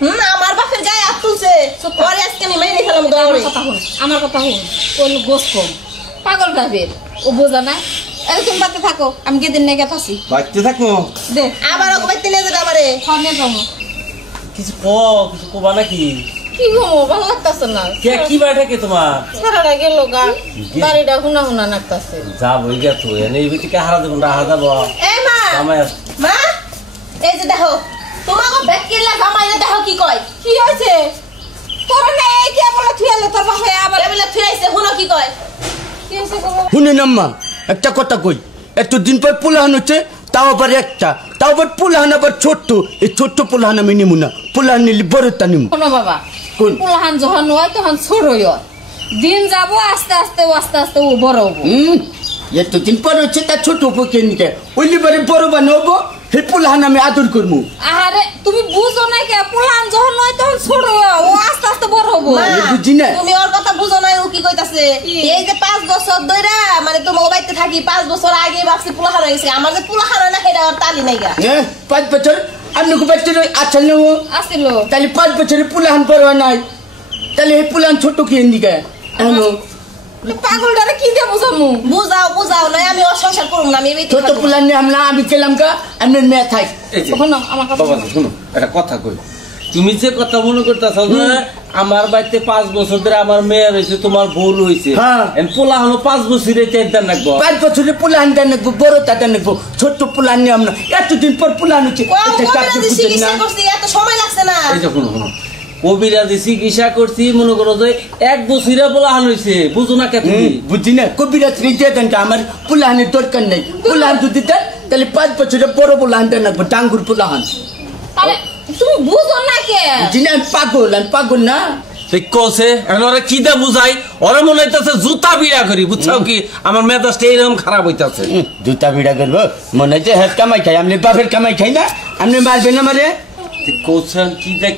আমার বাপের গায়ে হাত তুলছে পরে আজকে আমি মেরে ফেলাম দৌড়ে আমার কথা শুন ওর গোস কম পাগল টাইপের ও বোঝা না তুমি বাড়তে থাকো আমি গেদিন নিয়ে গেছি বাড়তে থাকো দে আবার ওকে বাইতে নিয়ে যেতে আমারে ফোনে যাবো কিছু কবা নাকি কি গো ভালো লাগতাছে না কি বাড়িটাকে তোমার সারাটা গেল গা বাড়িটা হুনা হুনা লাগতাছে যাবো গেছো এনে এই বিটিকে হারা দেবো হারা যাবো এই মা মা এই যে দেখো তোমাকে ব্যাগ কিনলা জামাইরে দেখো কি কয় কি হয়েছে তোর না এই যে বলে থুয়ালে তোর বাপে আবার বলে থুয়াইছে হুনো কি কয় কি হয়েছে গো শুনেন আম্মা একটা কথা কই এতদিন পর পোলাহান হচ্ছে তাও আবার একটা তাও আবার পোলাহান আবার ছোট্ট এই ছোট্ট পোলাহান আমি নিমু না পোলাহান নিলে বড়টা নিমু শোনো বাবা কোন পোলাহান যখন হয় তখন ছোট হয় দিন যাবো আস্তে আস্তে ও বড় হবো এতদিন পর হচ্ছে তার ছোট উপকে নিতে ওইলি বারে বড় বানাবো হে পোলাহান আমি আদর করবো আরে তুমি বুঝো না কে পোলাহান যখন হয় তখন ছোট হয় ও আস্তে আস্তে বড় হবো বুঝি না তুমি ওর কথা বুঝো না ও কি কইতাছে এই যে 5 বছর ধরে মানে তো মোবাইলতে থাকি 5 বছর আগে ভাবছি পোলাহান হয়ে গেছে আমার যে পোলাহান হয় না সেটা আর তালি নাই গা 5 বছর আপনাকে বাচ্চার আচ্ছা নেবো আসছিল তাহলে 5 বছরের পোলাহান বড় নাই তাহলে এই পোলাহান ছোট কি এদিকে পাগলটারে কি দিয়ে বুঝামু বুঝাও নয় আমি ওর সংসার করব না আমি ছোট পোলাহান নিয়ে আমি গেলাম কা আমি মেয়ে থাক শোনো আমার কথা শুনো একটা কথা কই তুমি যে কথা মনে করতেছ আমার বাড়িতে 5 বছর ধরে আমার মেয়ে রয়েছে তোমার বউ রয়েছে পোলা হলো 5 বছরের দেন রাখবো 5 বছরের পোলাহান দেন রাখবো বড় তা দেন রাখবো ছোট্ট পোলাহান নিয়ে আমরা এতদিন পর পোলাহান হচ্ছে এত সময় লাগছে না এই যে শুনো কবিরাজি চিকিৎসা করছি মনে করো যে 1 বছরে পোলাহান হয়েছে বুঝো না কেন বুঝি না কবিরাজ দিয়ে দেন আমার পোলাহানের দরকার নেই পোলাহান যদি দেন তাহলে 5 বছরের বড় পোলাহান দেন রাখবো ডাঙ্গুর পোলাহান আরে তুমি বুঝো না কে বুঝি না পাগল না কছে এখন ওরা কি দা বুঝাই ওরা মনে হইতেছে জুতা বিড়া করি বুঝছো কি আমার মেজাজটা এইরকম খারাপ হইতেছে জুতা বিড়া করবো মনে হচ্ছে হেড কামাই খাই আপনি বাপের কামাই খাই না আপনি মারবেন না মারে কোছেন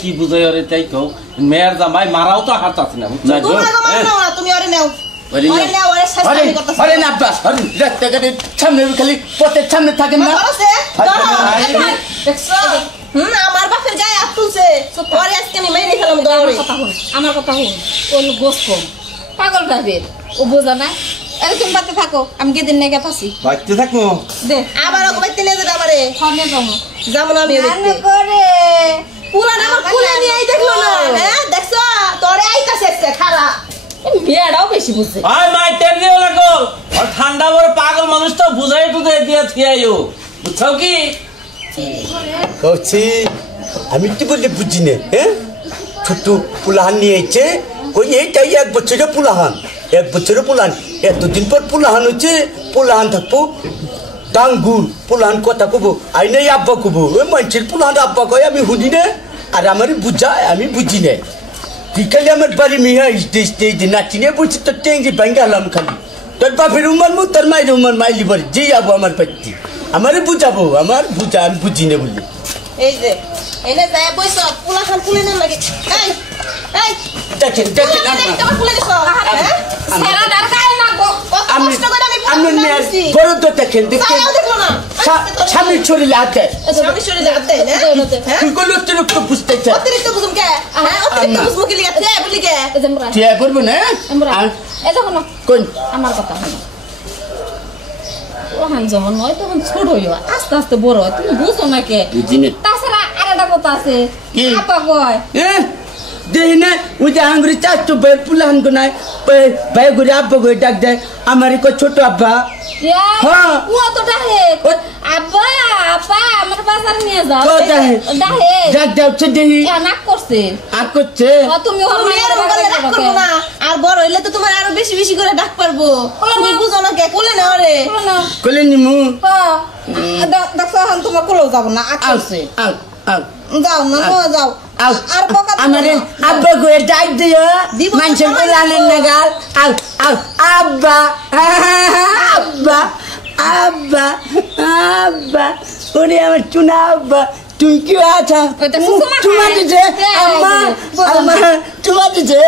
কি বুঝাই ওরে তাই কও মেয়ের জামাই মারাও তো হাত আছে না বুঝছো তুমি ওরে নাও সামনে খালি পথের সামনে থাকেন না আমার বাপের গায়ে হাত তুলছে পরে আজকে আমি মেরে ফেলাম দৌড়ে আমার কথা শুন ওর গোস কম পাগল টাইপের ও বোঝা না তুমি বাড়তে থাকো আমি গেদিন নিয়ে গেছি বাড়তে থাকো দে আবার ওকে বাইতে নিয়ে যেতে আমারে ফোনে যাবো না আমি করে পুরান আমার খুলে নিয়ে দেখলো না হ্যাঁ দেখছো তোরে আইতাছে খারাপ মেয়েরাও বেশি বুঝছে আয় মাই টেনিও লাগো আর ঠান্ডা বড় পাগল মানুষ তো বুঝাই দিয়ে থিয়াইও বুঝছো কি কৌছি আমি কি বললে বুঝি না হ্যাঁ ছোট্ট পোলাহান নিয়েছে ওই এইটাই 1 বছরের পোলাহান 1 বছরের পোলাহান এতদিন পর পোলাহান হচ্ছে পোলাহান থাকবো ডাঙ্গুর পোলাহান কথা কব আই নাই আব্বা কব ওই মানুষের পোলাহান আব্বা কয় আমি শুনি না আর আমার বুঝায় আমি বুঝি না তুই খালি আমার বাড়ি মিয়া স্টেজ নাচি নিয়ে বলছি তোর টেঙ্গি ভাঙ্গা হলাম খালি তোর বাপের উমার মু তোর মায়ের উমার মাইলি বাড়ি যেই আবো আমার পাচ্ছি আমারে বুঝাবো আমার বুঝা আমি বুঝি না বলি এই যে এনে যায় বইছ পোলাহান খুলে না লাগে এই এই দেখেন তোমার খুলে দিছ সারা দার গায় না আমি বড় তো দেখেন স্বামীর শরীরে হাত দেয় তুই কোনো অতিরিক্ত বুঝতে চাই অতিরিক্ত বুঝুম কে অতিরিক্ত বুঝবো কি লিখা তুই বলি কে তুই করবো না কোন আমার কথা শোনো ওহান যখন নয় তখন ছোট হইও আস্তে আস্তে বড় হয় তুমি বুঝো না কে তাছাড়া আর একটা কথা আছে আপা কয় দেখি না ওই যে আঙ্গুরি চারটো ভাই পুলাহান গো নাই ভাই ঘুরে আব্বা ঘুরে ডাক দেয় আমার ছোট আব্বা আর বড় হইলে তো তোমার আরো বেশি বেশি করে ডাক পারবো তুমি বুঝো না কে কোলে না রে কোলে নিমু দেখো তোমার কোলেও যাবো না আসছে যাও না যাও আর আমারে আব্বা ঘুরে ডাক দিও মানুষের পোলাহানের নাগাল আব্বা আব্বা আব্বা আব্বা ওরে আমার চুনা আব্বা তুই কি আছা চুমা দিছে চুমা দিছে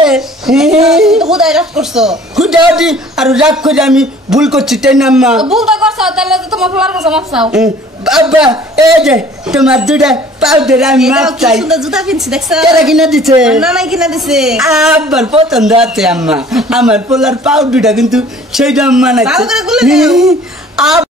হুদায় রাগ করছো হুদায় আর রাগ করে আমি ভুল করছি তাই না আম্মা ভুলটা করছো তাহলে তোমার পোলার কাছে মাপ চাও আব্বা এই যে তোমার দুটা পাউডার আমি মাপ চাই সুন্দর জুতা কিনছি দেখছ কেরা কিনা দিছে নানা কিনা দিছে আব্বার পছন্দ আছে আম্মা আমার পোলার পাউডারটা কিন্তু সেইটা আম্মা ভালো করে গুলে নাও। নাকি